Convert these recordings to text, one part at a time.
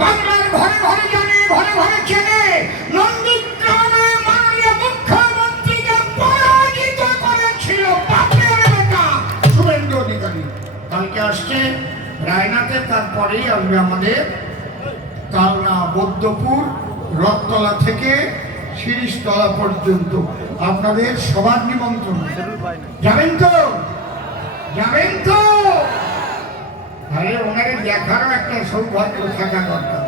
বাংলার ঘরে ঘরে জানে, ঘরে ঘরে চেনে। নন্দীগ্রামে মাননীয় মুখ্যমন্ত্রীকে পরাজিত করেছিল বাপের বেটা শুভেন্দু অধিকারী। কালকে আসছে রায়নাতে, তারপরেই আসবে আমাদের কালনা বৌদ্ধপুর, রথতলা থেকে শিরিষতলা পর্যন্ত। আপনাদের সবার নিমন্ত্রণ। যাবেন তো? যাবেন তো? আরে ওনাকে দেখারও একটা সৌভাগ্য থাকা দরকার।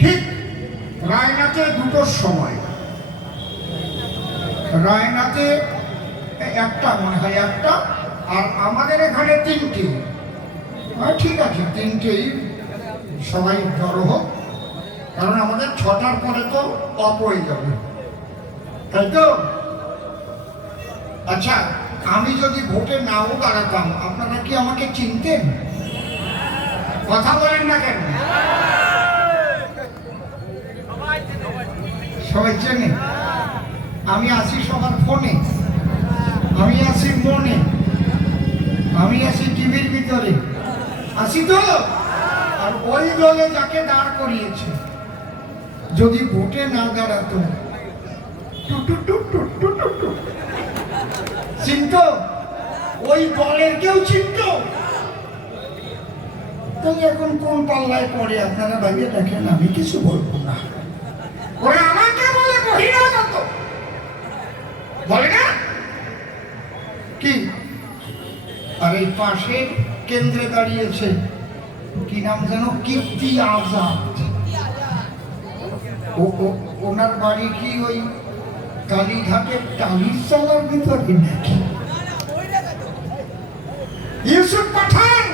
ঠিক রায়নাতে দুটোর সময়, রায়নাতে একটা মনে হয় একটা, আর আমাদের এখানে তিনটে। ঠিক আছে, তিনটেই সবাই জড়ো হোক, কারণ আমাদের 6টার পরে তো অফ হয়ে যাবে, তাই তো? আচ্ছা, আমি যদি ভোটে নাও দাঁড়াতাম, আপনারা কি আমাকে চিনতেন? কথা বলেন না কেন? সবাই চেনে? আমি আছি সবার ফোনে, আমি আছি মনে, আমি আছি টিভির ভিতরে, আছি তো? আর ওই দলে যাকে দাঁড় করিয়েছে যদি ভোটে না দাঁড়াতো, চিনত? ওই দলের কেউ চিনত? তাহলে এখন কোন পাল্লায় পড়ে আপনারা ভাইয়া দেখেন, আমি কিছু বলবো না। ওরা আমাকে বলে বহিরাগত, বলে না কি? আর এই পাশে কেন্দ্রে দাঁড়িয়েছে কি নাম যেন, কীর্তি আজাদ। ওনার বাড়ি কি ওই কালীঘাটের টালির চালার ভিতরে নাকি? ইউসুফ পাঠান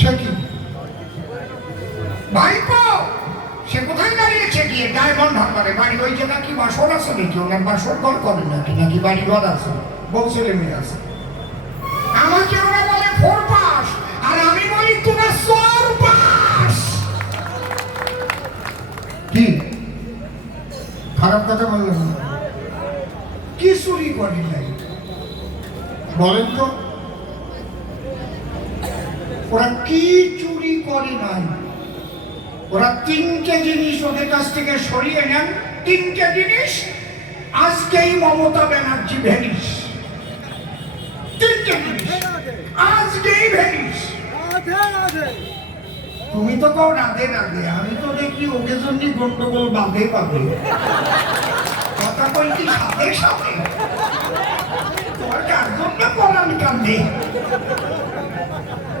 সে কি ভাইপো, সে কোথায় দাঁড়িয়েছে গিয়ে? ডায়মন্ড হারবারে বাড়ি। ওই জায়গা কি বাসর আছে নাকি? ওনার বাসর ঘর করে নাকি? নাকি বাড়ি ঘর আছে, বউ ছেলে মেয়ে আছে? আমাকে ওরা বলে ফোর পাস, আর আমি বলি তোরা সর পাস। কি খারাপ কথা বললাম না? কি চুরি করি নাই বলেন তো? ওরা কি চুরি করে নাই? ওরা তিনটে জিনিস ওদের কাছ থেকে সরিয়ে নেন। তিনটে জিনিস আজকেই মমতা ব্যানার্জি ভ্যানিশ। তিনটে জিনিস আজকেই ভ্যানিশ। তুমি তো কও রাধে রাধে, আমি তো দেখি ওদের জন্য গন্ডগোল বাঁধে বাঁধে কথা কই কি সাথে সাথে। তোমার কার জন্য পড়ান কান্দে?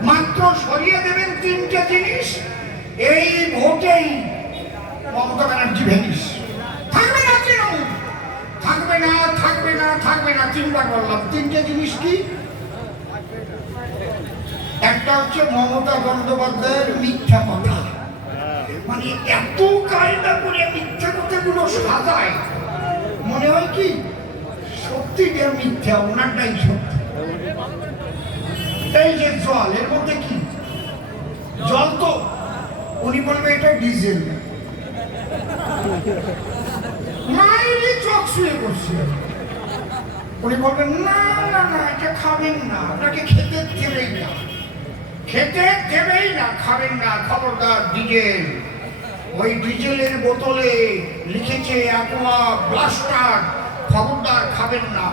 মাত্র সরিয়ে দেবেন তিনটে জিনিস, এই ভোটেই মমতা ব্যানার্জি ভ্যানিশ। থাকবে না তৃণমূল, থাকবে না, থাকবে না, থাকবে না। তিনবার বললাম। তিনটে জিনিস কি? একটা হচ্ছে মমতা বন্দ্যোপাধ্যায়ের মিথ্যা কথা, মানে এত কায়দা করে মিথ্যা কথাগুলো সাজায়, মনে হয় কি সত্যিটা মিথ্যা, ওনারটাই সত্যি। এই যে জল, এর মধ্যে কি জল? তো উনি বলবে এটা ডিজেল, মাইরি চোখ শুয়ে করছে। উনি বলবেন না না না, এটা খাবেন না, আপনাকে খেতে দেবেই না, খেতে দেবেই না, খাবেন না, খবরদার ডিজেল। ওই ডিজেলের বোতলে লিখেছে অ্যাকোয়া ব্লাস্টার, খবরদার খাবেন না।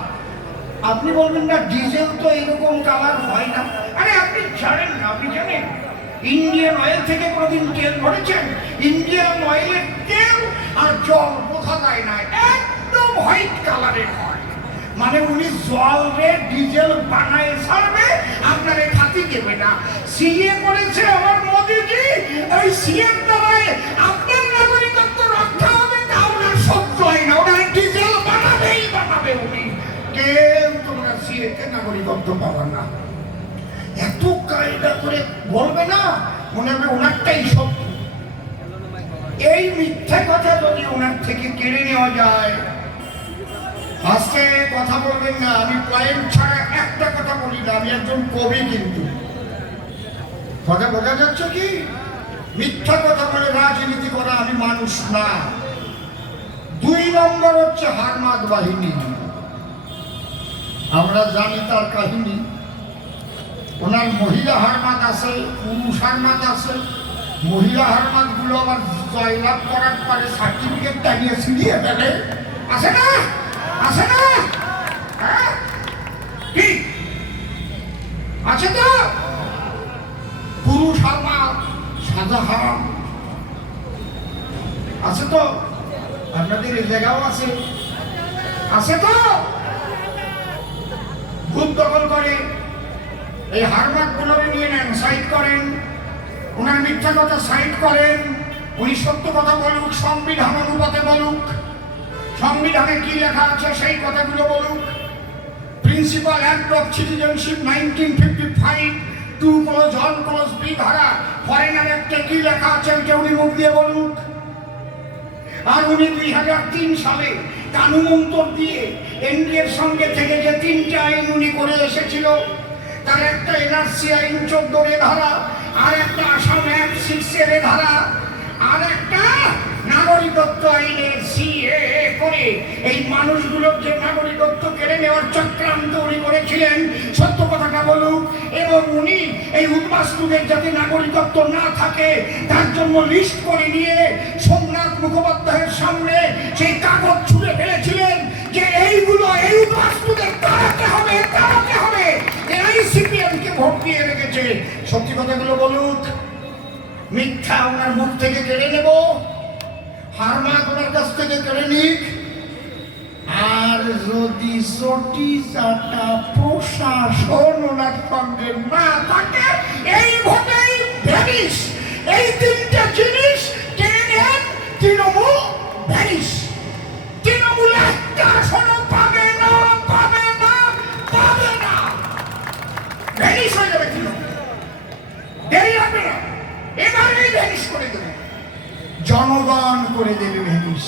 আপনি বলবেন না ডিজেল তো এরকম কালার হয় না। আরে আপনি জানেন না, আপনি জানেন ইন্ডিয়ান অয়েল থেকে কোনোদিন তেল ভরেছেন? ইন্ডিয়ান অয়েলের তেল আর জল বোঝা যায় না, একদম হোয়াইট কালারের হয়। মানে উনি জল রে ডিজেল বানায় ছাড়বে, আপনারে খাতি দেবে না। সিএ করেছে আমার মোদিজি, ওই সিএর দ্বারায় আপনার নাগরিকত্ব রক্ষা হবে, তা ওনার সহ্য হয় না, ওনার ডিজেল বানাবেই বানাবে উনি। কেউ তোমরা সিএতে নাগরিকত্ব পাবে না। এত কায়দা করে বলবে না, মনে হবে ওনারটাই সত্য। এই মিথ্যা কথা যদি ওনার থেকে কেড়ে নেওয়া যায়, আজকে কথা বলবেন না। আমি পয়েন্ট ছাড়া একটা কথা বলি না, আমি একজন কবি। কিন্তু কথা বোঝা যাচ্ছে কি? মিথ্যা কথা বলে রাজনীতি করা আমি মানুষ না। 2 নম্বর হচ্ছে হারমাদ বাহিনী। আমরা জানি তার কাহিনী। ওনার মহিলা হারমাত আছে, পুরুষ হারমাত আছে। মহিলা হারমাত গুলো আবার জয়লাভ করার পরে সার্টিফিকেট টানিয়ে ছিড়িয়ে ফেলে, আছে না? আছে না? হ্যাঁ কি আছে তো? পুরুষ হারমাত সাদা হারাম আছে তো? আপনাদের এই জায়গাও আছে, আছে তো? ভূত দখল করে এই হারমাত গুলোকে নিয়ে নেন, সাইড করেন, ওনার মিথ্যা কথা সাইড করেন, উনি সত্য কথা বলুক, সংবিধান অনুপাতে বলুক, সংবিধানে কি লেখা আছে সেই কথাগুলো বলুক। Principal act of citizenship 1955 2 B ধারা ফরেনার অ্যাক্টে কি লেখা আছে ওইটা উনি মুখ দিয়ে বলুক। আর উনি 2003 সালে কানুমন্তর দিয়ে এনডিএর সঙ্গে থেকে যে 3টে আইন উনি করে এসেছিল, তার একটা এনআরসি আইন 14 ধারা, আর একটা আসাম অ্যাক্ট 6 ধারা, আর একটা নাগরিকত্ব আইনের সিএএ করে এই মানুষগুলোর যে নাগরিকত্ব কেড়ে নেওয়ার চক্রান্ত উনি করেছিলেন, সত্য কথাটা বলুক। এবং উনি এই উদ্বাস্তুদের যাতে নাগরিকত্ব না থাকে তার জন্য লিস্ট করে নিয়ে সোমনাথ মুখোপাধ্যায়ের সামনে সেই কাগজ ছুঁড়ে ফেলেছিলেন যে এইগুলো এই উদ্বাস্তুদের তাড়াতে হবে, তাড়াতে হবে। এরাই সিপিএমকে ভোট দিয়ে রেখেছে। সত্যি কথাগুলো বলুক, মিথ্যা ওনার মুখ থেকে কেড়ে নেব, হারমাত ওনার কাছ থেকে কেড়ে নিক। আর যদি সটি চাটা প্রশাসন ওনার সঙ্গে না থাকে, এই ভোটেই ভ্যানিশ। এই 3টে জিনিস কেড়ে নেন, তৃণমূল ভ্যানিশ। তৃণমূল একটা আসনও পাবে না, পাবে না, পাবে না, ভ্যানিশ হয়ে যাবে তৃণমূল। দেরি হবে না, এবারেই ভ্যানিশ করে দেবে, জনগণ করে দেবে ভ্যানিশ।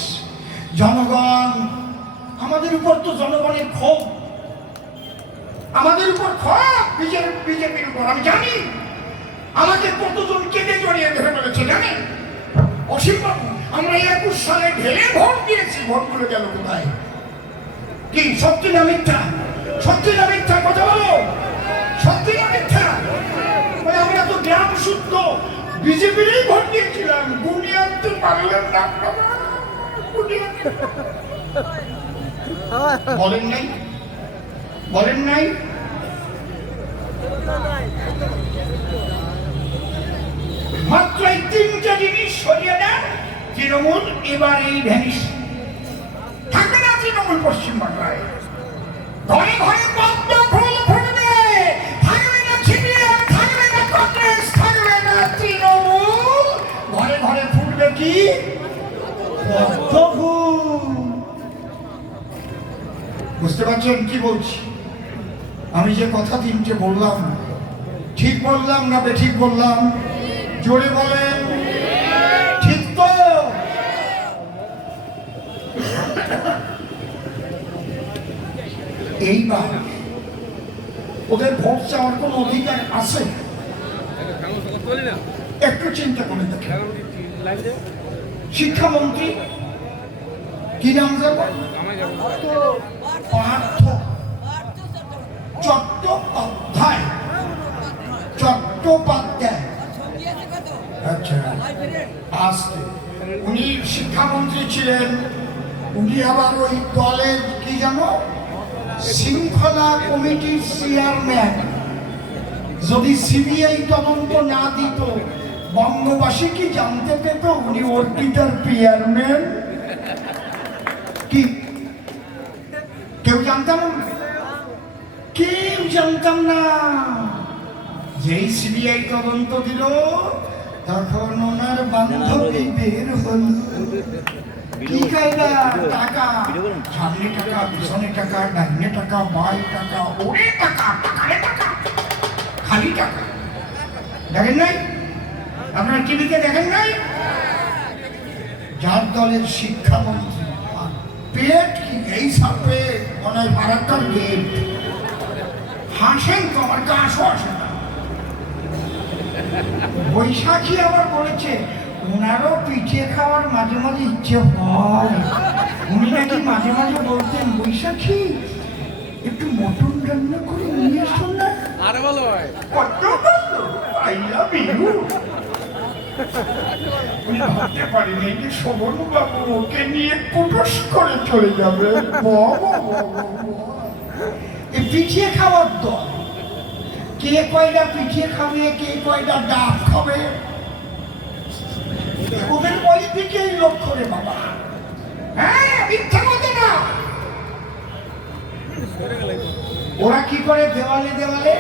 জনগণ, আমাদের উপর তো জনগণের ক্ষোভ, আমাদের উপর ক্ষোভ বিজেপির উপর। আমি জানি আমাদের কতজন কেঁদে জড়িয়ে ধরে বলেছে জানেন? অসীমবাবু, আমরা 21 সালে ঢেলে ভোট দিয়েছি, ভোটগুলো গেল কোথায়? কি সত্যি না মিথ্যা? সত্যি না মিথ্যা? কথা বলো, সত্যি না মিথ্যা? আমরা তো গ্রাম শুদ্ধ বিজেপিরই ভোট দিয়েছিলাম, গুনিয়ে আনতে পারলেন না। বলেন নাই, বলেন নাই? মাত্র এই 3টে জিনিস সরিয়ে দেন, তৃণমূল এবার এই ভ্যানিশ থাকবে না। তৃণমূল পশ্চিমবাংলায় ঘরে ঘরে পদ্ম ফুল ফুটবে, থাকবে না সিপিএম, থাকবে না কংগ্রেস, থাকবে না তৃণমূল। ঘরে ঘরে ফুটবে কি? পদ্ম ফুল। বুঝতে পারছেন কি বলছি? আমি যে কথা 3টে বললাম, ঠিক বললাম না বেঠিক বললাম? জোরে বলেন, ঠিক তো? এইবার ওদের ভোট চাওয়ার কোন অধিকার আছে? একটু চিন্তা করে দেখেন। শিক্ষামন্ত্রী কি নাম যাব? পার্থ চট্টোপাধ্যায়। চট্টোপাধ্যায়, আচ্ছা, আজকে উনি শিক্ষামন্ত্রী ছিলেন। উনি আবার ওই দলের কি জানো, শৃঙ্খলা কমিটির চেয়ারম্যান। যদি সিবিআই তদন্ত না দিত, বঙ্গবাসী কি জানতে পেত উনি অর্পিতার চেয়ারম্যান? কি কেউ জানতাম? কেউ জানতাম না। যেই সিবিআই তদন্ত দিল, তখন ওনার বান্ধবী বের হল। কি কায়দা? টাকা, সামনে টাকা, পিছনে টাকা, ডাইনে টাকা, বাই টাকা, ওরে টাকা, টাকারে টাকা, খালি টাকা। দেখেন নাই? আপনার টিভিতে দেখেন নাই? যার দলের শিক্ষামন্ত্রী, পেট কি এই সাপে মনে হয় ফারাক্কার গেট। হাসেন তো, আমার কাশও আসে না। বৈশাখী আবার বলেছে ওনারও পিঠে খাওয়ার মাঝে মাঝে ইচ্ছে হয়। উনি নাকি মাঝে মাঝে বলতেন, বৈশাখী একটু মটন রান্না করে নিয়ে এসো না। আরে ভালো হয় কত ভালো আই লাভ ইউ উনি ভাবতে পারেনি যে শোভন বাবু ওকে নিয়ে কুটস করে চলে যাবে এই পিঠিয়ে খাওয়ার দল কে কয়টা পিঠিয়ে খাবে কে কয়টা ডাব খাবে ওদের ওই দিকেই লক্ষ্য রে বাবা হ্যাঁ মিথ্যা কথা না ওরা কি করে দেওয়ালে দেওয়ালে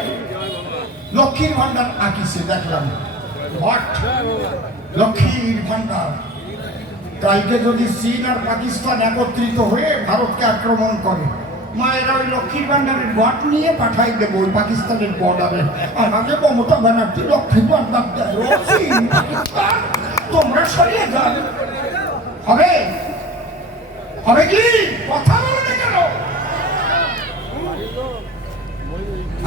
লক্ষ্মীর ভান্ডার আঁকিছে দেখলাম হট লক্ষ্মীর ভান্ডার কালকে যদি চীন আর পাকিস্তান একত্রিত হয়ে ভারতকে আক্রমণ করে মায়েরা ওই লক্ষ্মীর ভান্ডারের ঘট নিয়ে পাঠাই দেবো ওই পাকিস্তানের বর্ডারে আমাকে মমতা ব্যানার্জি লক্ষ্মীর ভান্ডার দেয় ও চীন, পাকিস্তান, তোমরা সরিয়ে যান হবে হবে কি কথা বলে কেন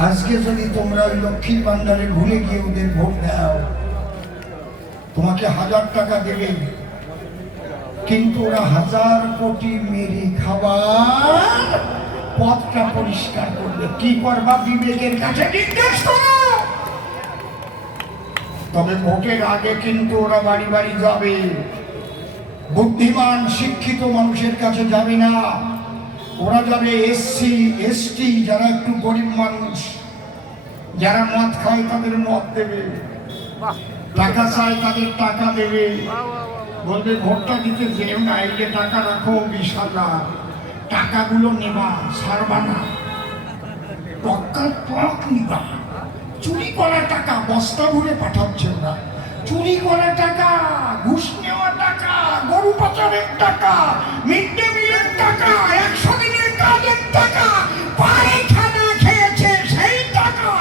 আজকে যদি তোমরা ওই লক্ষ্মীর ভান্ডারে ভুলে গিয়ে ওদের ভোট দাও তোমাকে 1000 টাকা দেবে কিন্তু ওরা 1000 কোটি মেরে খাবার পথটা পরিষ্কার করবে কি করবা বিবেকের কাছে জিজ্ঞেস করো তবে ভোটের আগে কিন্তু ওরা বাড়ি বাড়ি যাবে বুদ্ধিমান শিক্ষিত মানুষের কাছে যাবে না ওরা যাবে এসসি এসটি যারা একটু গরিব মানুষ যারা মদ খায় তাদের মদ দেবে টাকা চায় তাদের টাকা দেবে বলবে ভোটটা দিতে যেও না এই যে টাকা রাখো 20,000 টাকাগুলো নেবা ছাড়বা না টক্কার টক নিবা চুরি করা টাকা বস্তা ভরে পাঠাচ্ছে ওরা চুরি করা টাকা ঘুষ নেওয়া টাকা গরু পাচারের টাকা মিড ডে মিলের টাকা 100 দিনের কাজের টাকা পায়খানা খেয়েছে সেই টাকা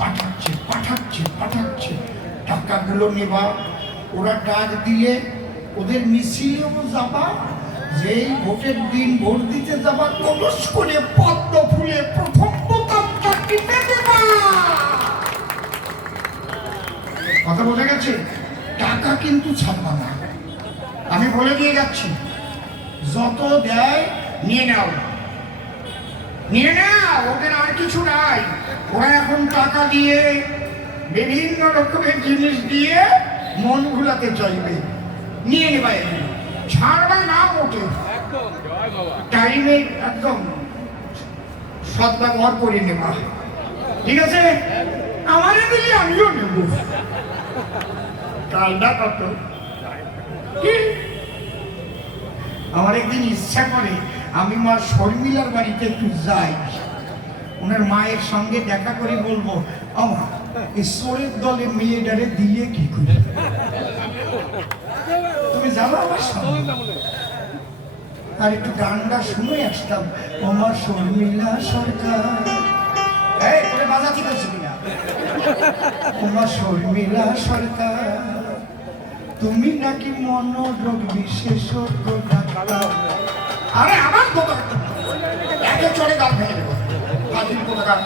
পাঠাচ্ছে পাঠাচ্ছে পাঠাচ্ছে টাকাগুলো নেবা ওরা ডাক দিয়ে ওদের মিছিলেও যাবা যেই ভোটের দিন ভোট দিতে যাবা কলস করে পদ্ম ফুলে প্রথম বোতামটা টিপে দেবা কথা বোঝা গেছে টাকা কিন্তু ছাড়বা না আমি বলে দিয়ে যাচ্ছি যত দেয় নিয়ে নাও নিয়ে নাও ওদের আর কিছু নাই ওরা এখন টাকা দিয়ে বিভিন্ন রকমের জিনিস দিয়ে মন ভুলাতে চাইবে নিয়ে নেবা এগুলো ছাড়বা না মোটে টাইমে একদম সদ্ব্যবহার করে নেবা ঠিক আছে আমারে দিলে আমিও নেব কালটা কত কি আমার একদিন ইচ্ছা করে আমি মা শর্মিলার বাড়িতে একটু যাই ওনার মায়ের সঙ্গে দেখা করে বলবো আমার এই সোরের দলে মেয়েটারে দিয়ে কি করে তুমি জানো আমার সঙ্গে আর একটু গানটা শুনে আসতাম আমার শর্মিলা সরকার এই তোরে বাজাতে করছিলি না আমার শর্মিলা সরকার তুমি নাকি মনোরোগ বিশেষজ্ঞ ডাক্তার আরে আমার কথা একে চড়ে গাল ভেঙে দেবো হাজির কোথাকার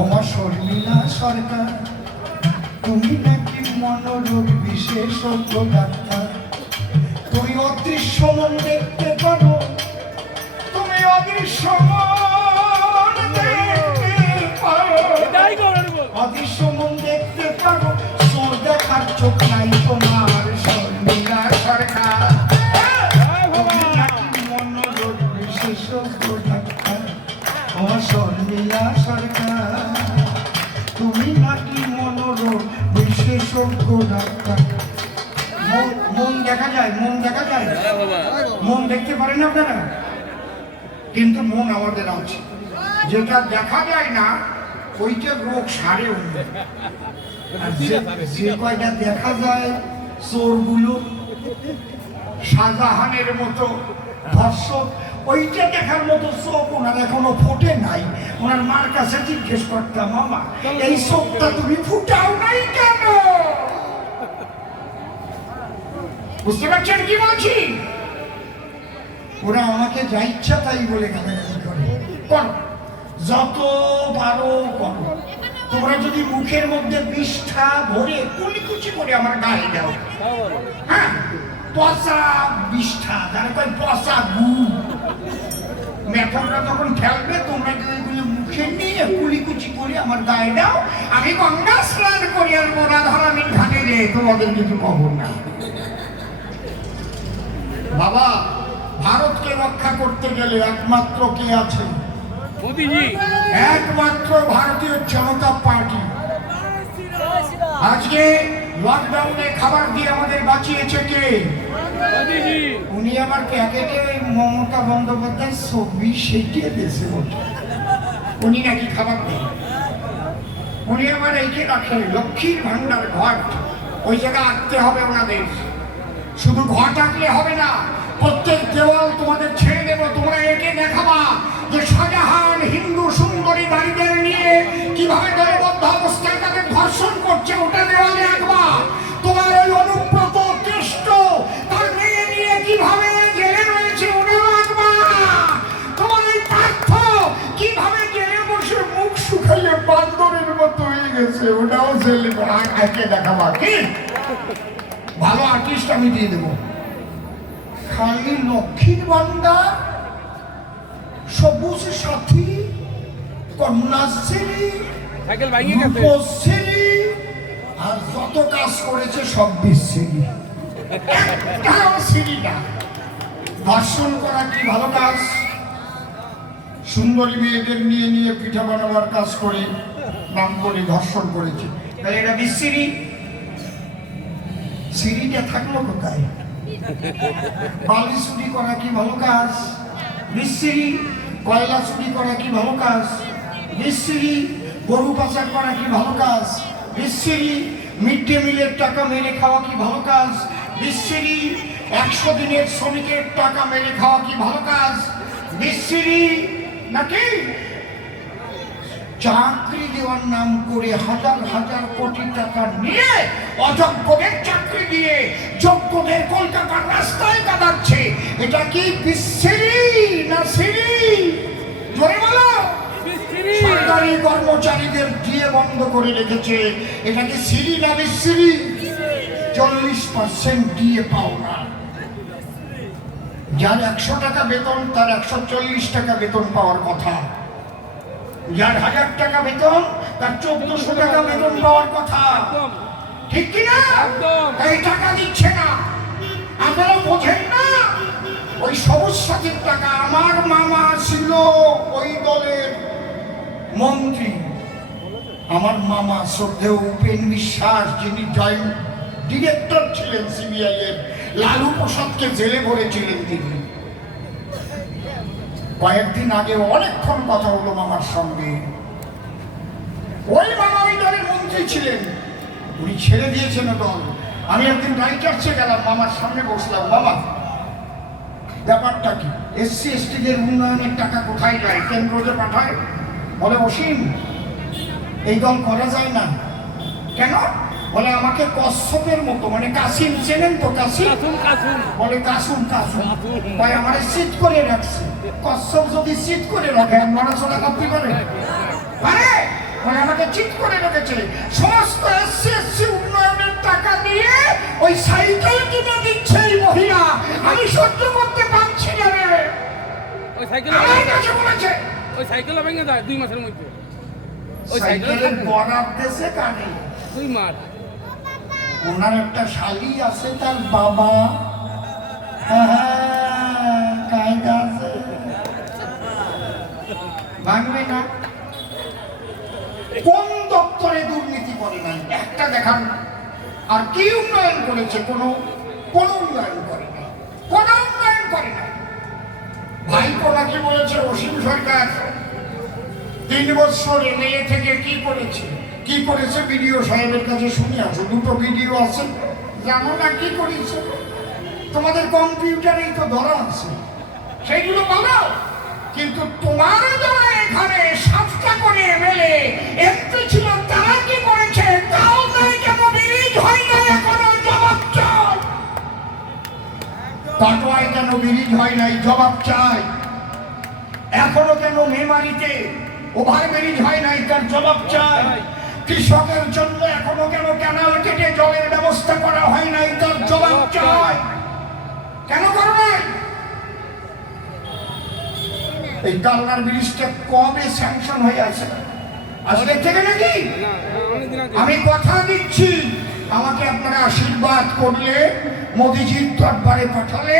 আমার শর্মিলা সরকার তুমি নাকি মনোরোগ বিশেষজ্ঞ ডাক্তার তুমি অদৃশ্য মন দেখতে পারো তুমি অদৃশ্য মন দেখতে পারো অদৃশ্য মন দেখতে পারো চোর দেখার চোখ নাই তোমার শর্মিলা সরকার মনোরোগ বিশেষজ্ঞ ডাক্তার আমার শর্মিলা সরকার তুমি নাকি মনোরোগ বিশেষজ্ঞ ডাক্তার মন দেখা যায় মন দেখা যায় মন দেখতে পারেন আপনারা কিন্তু মন আমাদের আছে যেটা দেখা যায় না ওইটা রোগ সারে উঠবে যে কয়টা দেখা যায় চোরগুলো শাহজাহানের মতো ধর্ষক ওইটা দেখার মতো চোখ ওনার এখনো ফোটে নাই ওনার মার কাছে জিজ্ঞেস করতাম মামা এই চোখটা তুমি ফুটাও নাই কেন বুঝতে পারছেন কি বলছি ওরা আমাকে যা ইচ্ছা তাই বলে গালাগালি করে করো যত পারো করো তোমরা যদি মুখের মধ্যে বিষ্ঠা ভরে কুলিকুচি করে আমার গায়ে দাও হ্যাঁ পচা বিষ্ঠা যারা কয় পচা গু বেতনটা যখন ঠেলবে তোমরা কি ওইগুলো মুখে নিয়ে কুলিকুচি করে আমার গায়ে দাও, আমি গঙ্গা স্নান করি আর মোনা ধরামিন ঘাটে রে, তোমাদের কিছু খবর না। বাবা, ভারতকে রক্ষা করতে গেলে একমাত্র কে আছে? মোদিজি। একমাত্র ভারতীয় জনতা পার্টি। আজকে লকডাউনে খাবার দিয়ে আমাদের বাঁচিয়েছে কে? মোদিজি। উনি আমার প্যাকেটে মমতা বন্দ্যোপাধ্যায় ছবি সেটিয়ে দিয়েছে বলছে উনি নাকি খাবার দেন। উনি আমার এইকে রাখে লক্ষ্মীর ভান্ডার ঘট, ওই জায়গায় আঁকতে হবে ওনাদের। শুধু ঘট আঁকলে হবে না, প্রত্যেক দেওয়াল তোমাদের ছেড়ে দেবো, তোমরা একে দেখাবা যে শাহজাহান হিন্দু সুন্দরী নারীদের নিয়ে কিভাবে দলবদ্ধ অবস্থায় তাদের ধর্ষণ করছে, ওটা দেওয়ালে আঁকবা। তোমার ওই অনুব্রত কেষ্ট তার মেয়ে নিয়ে কিভাবে জেলে রয়েছে, ওটাও আঁকবা। তোমার এই পার্থ কিভাবে জেলে বসে মুখ শুকাইয়ে বান্দরের মতো হয়ে গেছে, ওটাও জেলে আঁকে দেখাবা। কি ভালো আর্টিস্ট আমি দিয়ে দেবো। খালি লক্ষ্মীর ভান্ডার, সবুজ সাথী, কন্যাশ্রী, সাইকেল ভাঙিয়ে গেছে। রূপশ্রী, আর যত কাজ করেছে সব বিশ্রী। একটাও শ্রী না। ধর্ষণ করা কি ভালো কাজ? সুন্দরী মেয়েদের নিয়ে নিয়ে পিঠা বানাবার কাজ করে নাম করে ধর্ষণ করেছে, তাই এটা বিশ্রী। সিঁড়িটা থাকলো কোথায়? বালি চুরি করা কি ভালো কাজ? বিশ্রী। কয়লা চুরি করা কি ভালো কাজ? বিশ্রী। গরু পাচার করা কি ভালো কাজ? বিশ্রী। মিড ডে মিলের টাকা মেরে খাওয়া কি ভালো কাজ? বিশ্রী। 100 দিনের শ্রমিকের টাকা মেরে খাওয়া কি ভালো কাজ? বিশ্রী নাকি? চাকরি দেওয়ার নাম করে হাজার হাজার কোটি টাকা নিয়ে অযোগ্যদের চাকরি দিয়ে যোগ্যদের কলকাতার রাস্তায় কাটাচ্ছে, এটা কি বিশ্রী না শ্রী? জোরে বলো। সরকারি কর্মচারীদের দিয়ে বন্ধ করে রেখেছে, এটা কি শ্রী না বিশ্রী? 40% দিয়ে পাও না। যার 100 টাকা বেতন তার 140 টাকা বেতন পাওয়ার কথা, যার 1000 টাকা বেতন তার 1400 টাকা বেতন পাওয়ার কথা, ঠিক কিনা? এই টাকা দিচ্ছে না, আপনারা বোঝেন না? ওই সবুজ সাথীর টাকা। আমার মামা ছিল ওই দলের মন্ত্রী, আমার মামা শ্রদ্ধেয় উপেন বিশ্বাস, যিনি জয়েন্ট ডিরেক্টর ছিলেন সিবিআই এর, লালু প্রসাদকে জেলে ভরেছিলেন তিনি। কয়েকদিন আগে অনেকক্ষণ কথা হলো মামার সঙ্গে। ওই মামা ওই দলের মন্ত্রী ছিলেন, উনি ছেড়ে দিয়েছেন দল। আমি একদিন রাইটার্সে গেলাম, মামার সামনে বসলাম, মামা ব্যাপারটা কি? এসসি এসটিদের উন্নয়নের টাকা কোথায় যায়? কেন্দ্র যে পাঠায়। বলে অসীম, এই দল করা যায় না। কেন? বলে আমাকে কশ্যপের মতো, মানে কাসিম চেনেন তো? কাসিম বলে কাসুম কাসুম ভাই আমার সিট করে রাখছে। কশ্যপ যদি সিট করে রাখে মরাচলা করতে পারে? আরে বলে আমাকে চিট করে রেখেছে। সমস্ত এসসি উন্নয়নের টাকা দিয়ে ওই সাইকেল কিনে দিচ্ছে এই মহিলা। আমি সহ্য করতে পারছি না রে। ওই সাইকেল আমার কাছে বলেছে ওই সাইকেল ভেঙে যায় 2 মাসের মধ্যে। ওই সাইকেলের বরাদ দেশে কানে 2 মাস। ওনার একটা শালি আছে, তার বাবা কায়দা আছে, ভাঙবে না। কোন দপ্তরে দুর্নীতি করে নাই একটা দেখান। আর কি উন্নয়ন করেছে? কোনো উন্নয়ন করে নাই, কোনো উন্নয়ন করে নাই। ভাইপো নাকি বলেছে অসীম সরকার 3 বছর এমএলএ থেকে কি করেছে, কি করেছে বিডিও সাহেবের কাছে শুনে আসো। 2টো ভিডিও আছে, জানো না কি করেছে? তোমাদের কম্পিউটারেই তো ধরা আছে, সেইগুলো বলো। কিন্তু তোমার যারা এখানে 7টা করে এমএলএ এমপি ছিল, তারা কি করেছে? তাও নাই, কেন ব্রিজ হয় না এখনো? জবাব চাই। কাটোয়ায় কেন ব্রিজ হয় নাই? জবাব চাই। এখনো কেন মেমারিতে ওভারব্রিজ হয় নাই? তার জবাব চাই। কৃষকের জন্য এখনো কেন ক্যানাল কেটে জলের ব্যবস্থা করা হয় নাই? তার জবাব চাই। কেন করো নাই? এই কালনার ব্রিজটা কবে স্যাংশন হয়ে আছে? আজকে থেকে নাকি? না অনেকদিন আগে। আমি কথা দিচ্ছি, আমাকে আপনারা আশীর্বাদ করলে, মোদিজির দরবারে পাঠালে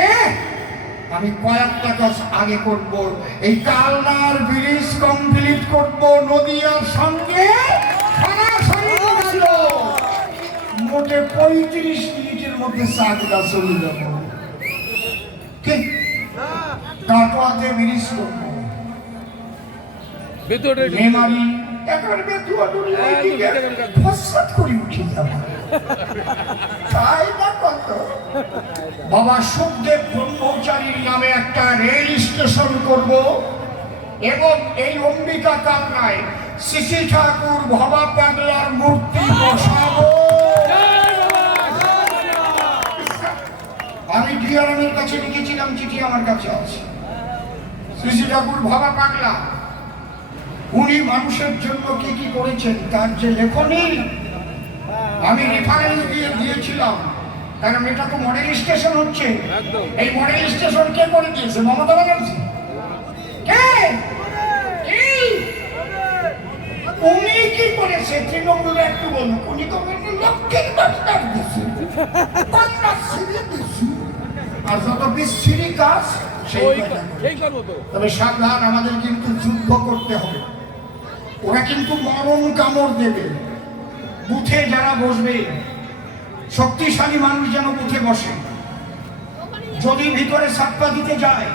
আমি কয়েকটা কাজ আগে করব। এই কালনার ব্রিজ কমপ্লিট করব, নদীয়ার সঙ্গে সরাসরি যোগাযোগ। মোটে 35 মিনিটের মধ্যে সাগরা চলে যাব। ঠিক কাটোয়াতে ব্রিজ করব, ভেতরে মেমারি একেবারে বেতুয়া ডুলে ওইদিকে ফসফত করে উঠে যাব। তাই না কত? বাবা সুখদেব ব্রহ্মচারীর নামে একটা রেল স্টেশন করব এবং এই অম্বিকা কালনায় শ্রী ঠাকুর ভবা পাগলার মূর্তি বসাবো। আমি ডিআরএমের কাছে লিখেছিলাম, চিঠি আমার কাছে আছে। শ্রী ঠাকুর ভবা পাগলা উনি মানুষের জন্য কি কি করেছেন তার যে লেখনী আমি রেফারেন্স দিয়েছিলাম। কারণ এটা তো মডেল স্টেশন হচ্ছে। এই মডেল স্টেশন কে করে দিয়েছে? মমতা ব্যানার্জি। কে? উনি কি করেছে? তৃণমূল একটু বলুন। উনি তো লক্ষ্যের বার্তা দিয়েছে, কন্যাশ্রী দিয়েছে, আর যত বিশ্রী কাজ সেই করবো তো। তবে সাবধান, আমাদের কিন্তু যুদ্ধ করতে হবে। ওরা কিন্তু মরণ কামড় দেবে। বুথে যারা বসবে, শক্তিশালী মানুষ যেন বুথে বসে। যদি ভিতরে সাপ্পা দিতে যায়,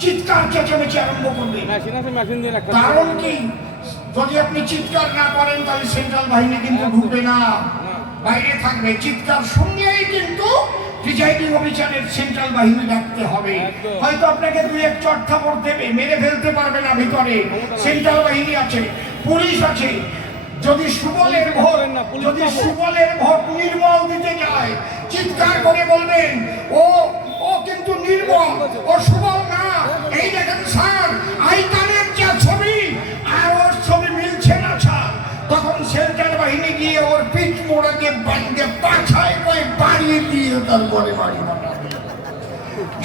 চিৎকার চেঁচামেচি আরম্ভ করবে। কারণ কি? যদি আপনি চিৎকার না করেন তাহলে সেন্ট্রাল বাহিনী কিন্তু ঢুকবে না, বাইরে থাকবে। চিৎকার শুনলেই কিন্তু প্রিজাইডিং অফিসারের সেন্ট্রাল বাহিনী ডাকতে হবে। হয়তো আপনাকে দুই এক চট থাপড় দেবে, মেরে ফেলতে পারবে না। ভিতরে সেন্ট্রাল বাহিনী আছে, পুলিশ আছে। যদি সুবলের ভোট নির্মল দিতে যায়, চিৎকার করে বলবেন ও কিন্তু নির্মল, ও সুবল না। এই দেখেন স্যার, আইতানের যে ছবি আর ওর ছবি মিলছে না স্যার। তখন সেন্ট্রাল বাহিনী গিয়ে ওর পিঠ মোড়া দিয়ে বাঁধে পাছায় করে বাড়িয়ে দিয়ে তারপরে বাড়ি বানাবে।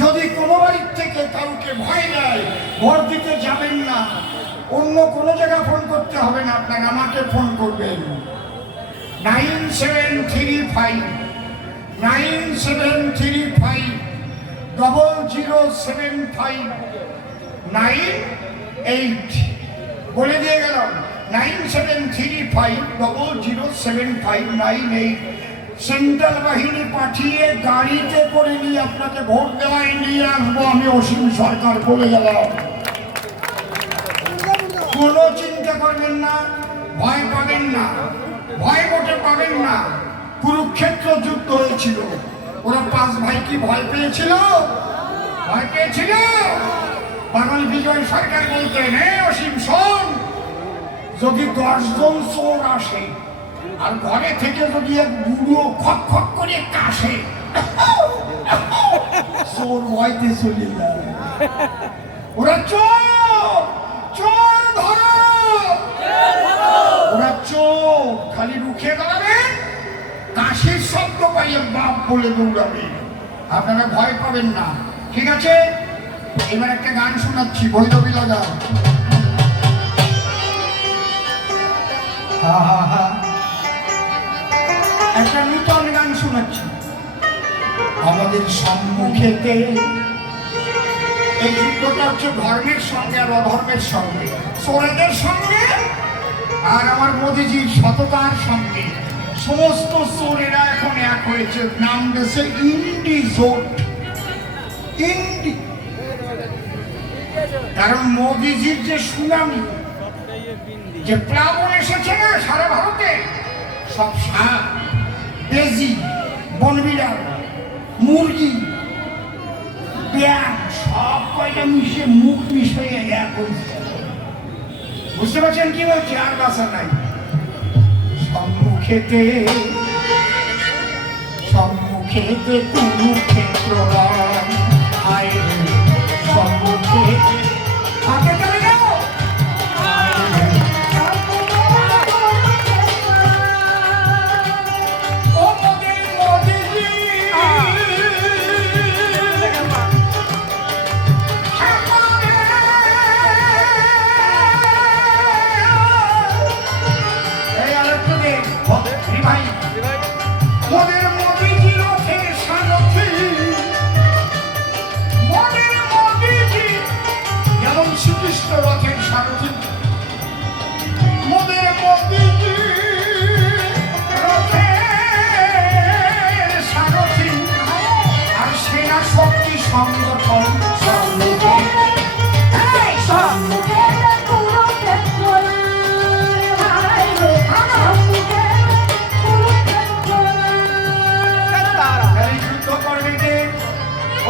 যদি কোনো বাড়ির থেকে কাউকে ভয় দেয়, ভোট দিতে যাবেন না। অন্য কোনো জায়গায় ফোন করতে হবে না, আপনার আমাকে ফোন করবেন 9735007598 বলে দিয়ে গেলাম। 9735007598 সেন্ট্রাল বাহিনী পাঠিয়ে গাড়িতে করে নিয়ে আপনাকে ভোট দেওয়ায় নিয়ে আসবো আমি, অসীম সরকার বলে গেলাম। কোনো চিন্তা করবেন না, ভয় পাবেন না, ভয় মোটে পাবেন না। কুরুক্ষেত্র যুদ্ধ হয়েছিল, ওরা 5 ভাই কি ভয় পেয়েছিল? ভয় পেয়েছিল? পাগল বিজয় সরকার বলতেন, অসীম শোন, যদি 10 জন চোর আসে আর ঘরে থেকে যদি এক বুড়ো খক খক করে কাশে, চোর ভয়তে চলে যায়। ওরা চোর, চোর ধরো। ওরা চোর, খালি রুখে দাঁড়াবে, কাশির শব্দ পাইয়ে বাপ বলে দৌড়াবে। আপনারা ভয় পাবেন না, ঠিক আছে? এবার একটা গান শোনাচ্ছি, ভৈরবী লাগা। একটা নূতন গান শোনাচ্ছি। আমাদের সম্মুখেতে এই যুদ্ধটা হচ্ছে ধর্মের সঙ্গে আর অধর্মের সঙ্গে, চোরেদের সঙ্গে আর আমার মোদিজির সততার সঙ্গে। সমস্ত চোরেরা এখন এক হয়েছে, নাম দিয়েছে ইন্ডি জোট। ইন্ডি, কারণ মোদিজির যে সুনামি, যে প্লাবন এসেছে না সারা ভারতে, সব সাপ, বেজি, বনবিড়াল, মুরগি, ব্যাগ সব কয়টা মিশে মুখ মিশিয়ে এক হয়েছে। বুঝতে পারছেন কি বলছি? আর বাসা নাই। সম্মুখেতে কুরুক্ষেত্র আয়, সম্মুখে আগে চলে যাও। সংগঠন এই যুদ্ধ করবে কে?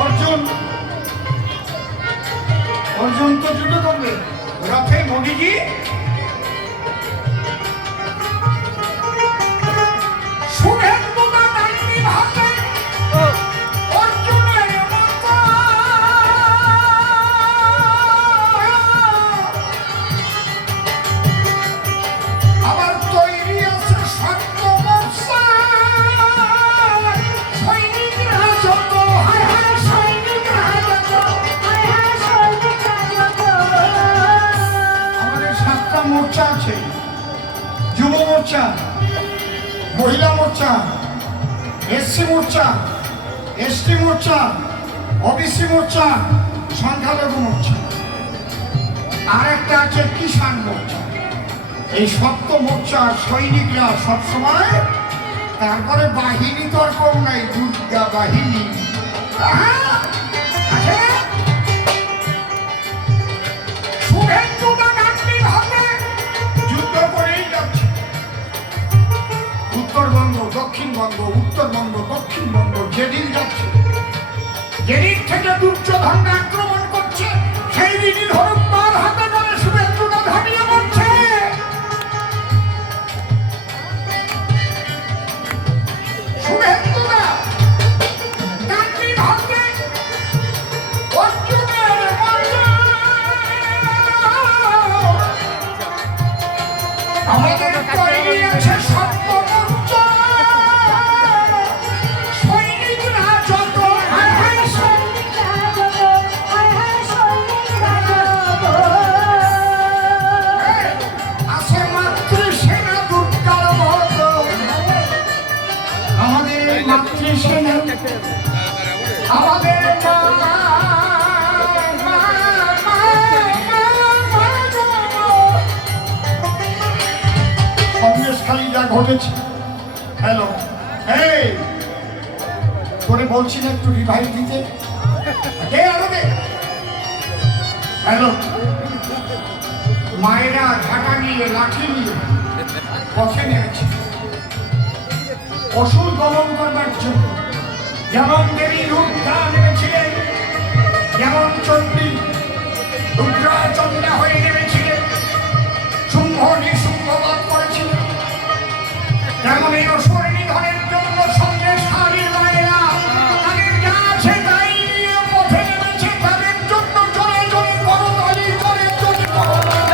অর্জুন। অর্জুন তো যুদ্ধ করবে রথে মোদিজি। শুভেন্দুদা ডান্ডি হাতে অর্জুনের মাথা। আবার তৈরি আছে শক্ত মোর্চা। সৈনিকরা যত হায় হায় সৈনিকরা যত হায় হায় সৈনিকরা যত। আমাদের 7টা মোর্চা আছে। যুব মোর্চা, মহিলা মোর্চা, এসসি মোর্চা, এসটি মোর্চা, ওবিসি মোর্চা, সংখ্যালঘু মোর্চা, আর একটা আছে কিষাণ মোর্চা। এই 7 মোর্চা সৈনিকরা সবসময়। তারপরে বাহিনী তো আর কম নাই, দুর্গা বাহিনী। আছে না? শুভেন্দুদা ডান্ডি হাতে যুদ্ধ করেই যাচ্ছে। উত্তরবঙ্গ, দক্ষিণবঙ্গ, উত্তরবঙ্গ, দক্ষিণবঙ্গ যেদিন যাচ্ছে, যেদিন থেকে দুর্যোধনরা আক্রমণ করছে, সেই দিনই হরপ্পার হাতে করে শুভেন্দুদা ঝাঁপিয়ে পড়ছে। শুভেন্দুদা ডান্ডি হাতে অর্জুনের মাথা। আমাদের তৈরি আছে শক্ত মোর্চা। সৈনিকরা যত হায় হায় সৈনিকরা যত হায় হায় সৈনিকরা যত। আছে মাতৃসেনা দুর্গার মতো। আমাদের এই মাতৃসেনা, আমাদের সন্দেশখালী যা ঘটেছে। হ্যালো, এই তোরে বলছি না একটু রিভাইভ দিতে। হ্যালো, মায়েরা ঝাঁটা নিয়ে লাঠি নিয়ে পথে নেমেছে অসুর দমন করবার জন্য। যেমন দেবী দুর্গা নেমেছিলেন, যেমন চণ্ডী দুর্গা চণ্ডা হয়ে নেমেছিলেন, শুম্ভ নিশুম্ভবাদ করেছিলেন, তেমন এই অসুর নিধনের জন্য সন্দেশখালীর মায়েরা তাদের যা আছে তাই নিয়ে পথে নেমেছে। তাদের জন্য জোরে জোরে করতালি, জোরে জোরে করতালি।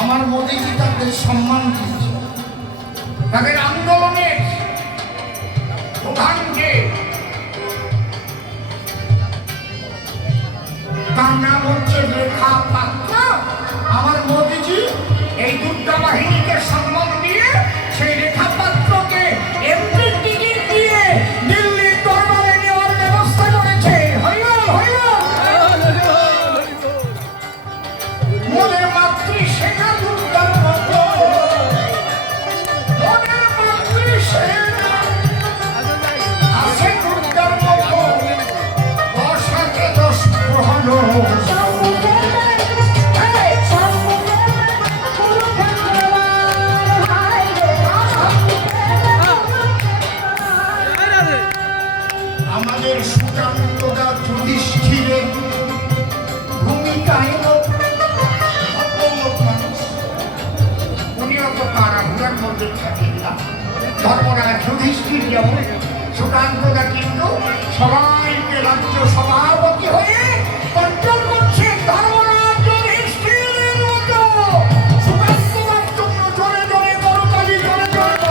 আমার মোদিজি তাদের সম্মান দিয়েছে। তাদের আন্দোলনের প্রধানকে, তার নাম হচ্ছে রেখা পাত্র। আমার মোদিজি এই দুর্গা বাহিনীকে সম্মান দিয়ে সেই রেখা পাত্রকে এমপি টিকিট দিয়ে দিল্লির দরবারে নেওয়ার ব্যবস্থা করেছে। মোদের মাতৃসেনা দুর্গার মতো, মোদের মাতৃসেনা আছে দুর্গার মতো। 10 হাতে 10 প্রহর। আমাদের সুকান্তদা যুধিষ্ঠিরের ভূমিকায় মানুষ, উনিও তো কারাগারের মধ্যে থাকেন না। ধর্মরাজ যুধিষ্ঠির যেমন, সুকান্তদা কিন্তু সবাইকে রাজ্য সভাপতি হয়ে কন্ট্রোল করছে। ধর্মরাজ যুধিষ্ঠিরের মতো সুকান্তদার জন্য জোরে জোরে করতালি, জোরে জোরে।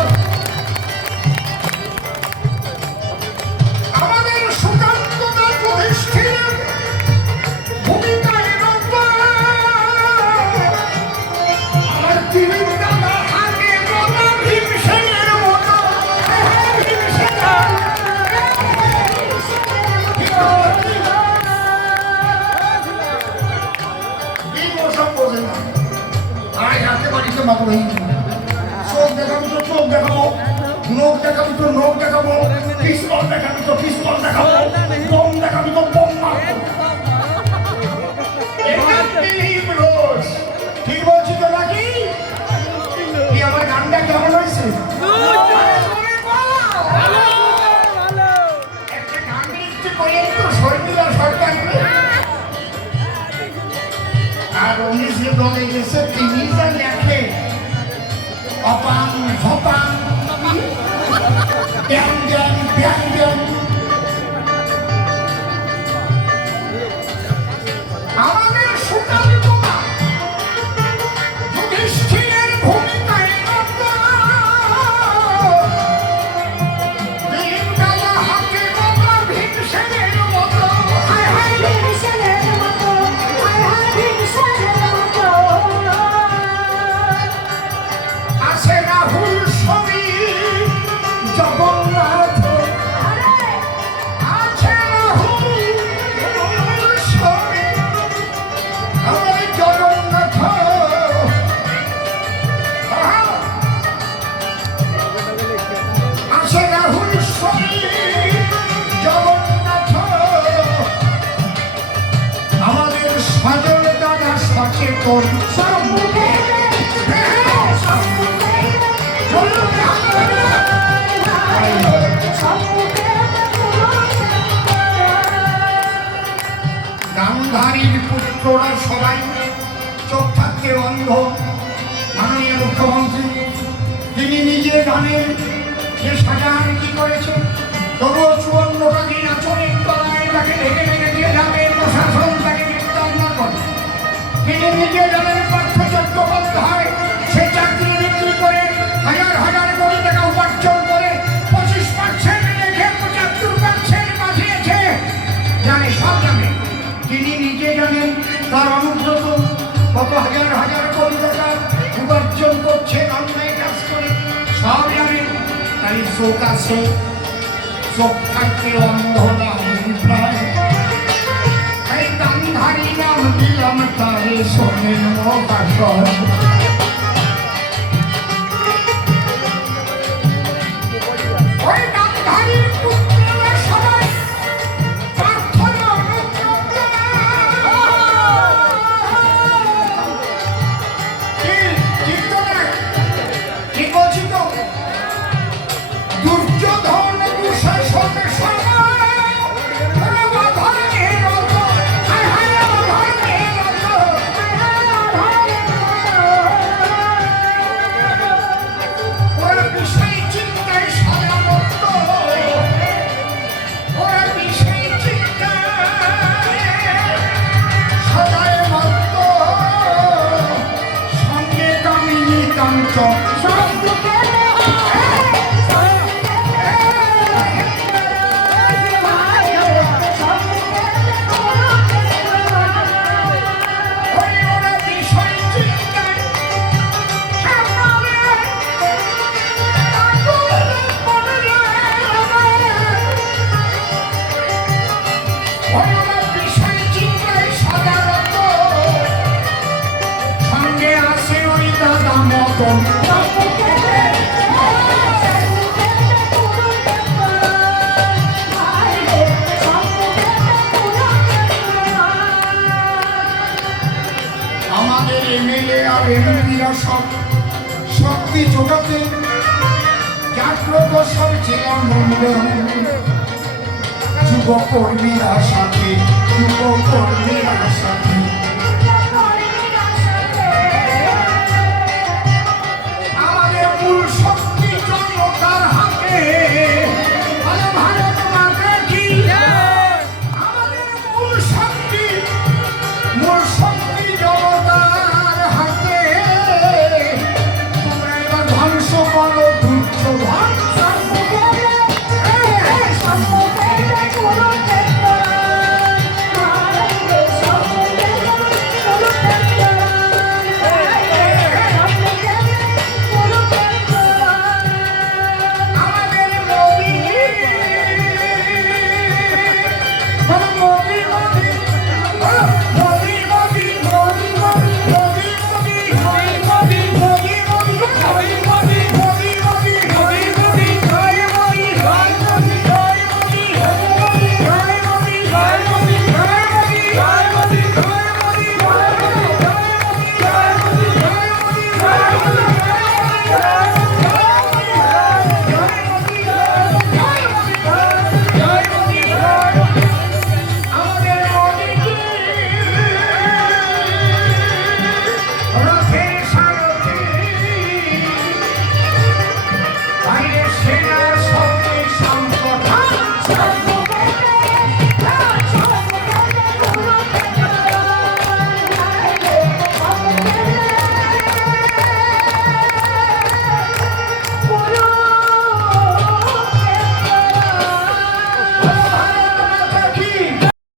আমাদের সুকান্তদা যুধিষ্ঠিরের ভূমিকায় আমার দিলীপ দাদা হাতে গোটা ভীমসেনের মতো। চোখ দেখাবো, নোখ দেখাবি তো নোখ দেখাবো, পিস্তল দেখাবি তো পিস্তল দেখাবো, বম দেখাবি তো বম মারবো। এটা দিলীপ ঘোষ। ঠিক বলছি তো নাকি? কি আমার গানটা কেমন হয়েছে? একটা গান লিখতে কইলেন তো শর্মিলা সরকার। আর উনি যে দলে গেছে তিনি যা লেখে অপাং ফপাং ব্যাং ব্যাং ব্যাং ব্যাং। আমাদের সুকালি বোমা যুধিষ্ঠিরের ভূমিকায় রত, দিনবেলা হাতে বোমা ভীমসেনের মতো। হায় হায় ভীমসেনের মতো, হায় হায় ভীমসেনের মতো। আছে রাহুল ছবি জগন্নাথ, আছে রাহুল ছবি আমার জগন্নাথ। আছে রাহুল ছবি জগন্নাথ, আমাদের সজল দাদা সচেতন। গান্ধারীর পুত্ররা সবাই চোখ থাকতে অন্ধ। মাননীয় মুখ্যমন্ত্রী তিনি নিজে জানেন যে শাহজাহান কি করেছে, তবুও 54টা দিন আচরের তলায় তাকে ঢেকে ঢেকে দিয়ে যাবে, প্রশাসন তাকে গ্রেপ্তার না করে। তিনি নিজে জানেন পার্থ চট্টোপাধ্যায় সে চাকরি বিক্রি করে হাজার হাজার কোটি টাকা উপার্জন করে 25% রেখে 75% বাঁচিয়েছে। জানে, সব জানে। তিনি নিজে জানেন তার অনুব্রত কত হাজার হাজার কোটি টাকা উপার্জন করছে অন্যায় কাজ করে, সব জানেন। তাই চোখ আছে, চোখ থাকতে অন্ধ না প্রায়। তাই গান্ধারী নাম দিলাম তারে শোনেন মহাশয়। ওই গান্ধারীর পুত্ররা সবাই প্রার্থনা দুর্যোধন দুঃশাসন সবাই ধর্মের রত, হায় হায় ধর্মের রত। ওরা বিষয় চিন্তায় সারা মত, ওরা বিষয় চিন্তায় সদায় মত। সঙ্গে কামিনী কাঞ্চন সঙ্গে আছে ওই দাদা মতন। আমাদের এমএলএ আর এমপিরা সব শক্তি জোগাতে জাগ্রত সব জেলা মন্ডল, যুবকর্মীরা সাথে, যুবকর্মীরা সাথে।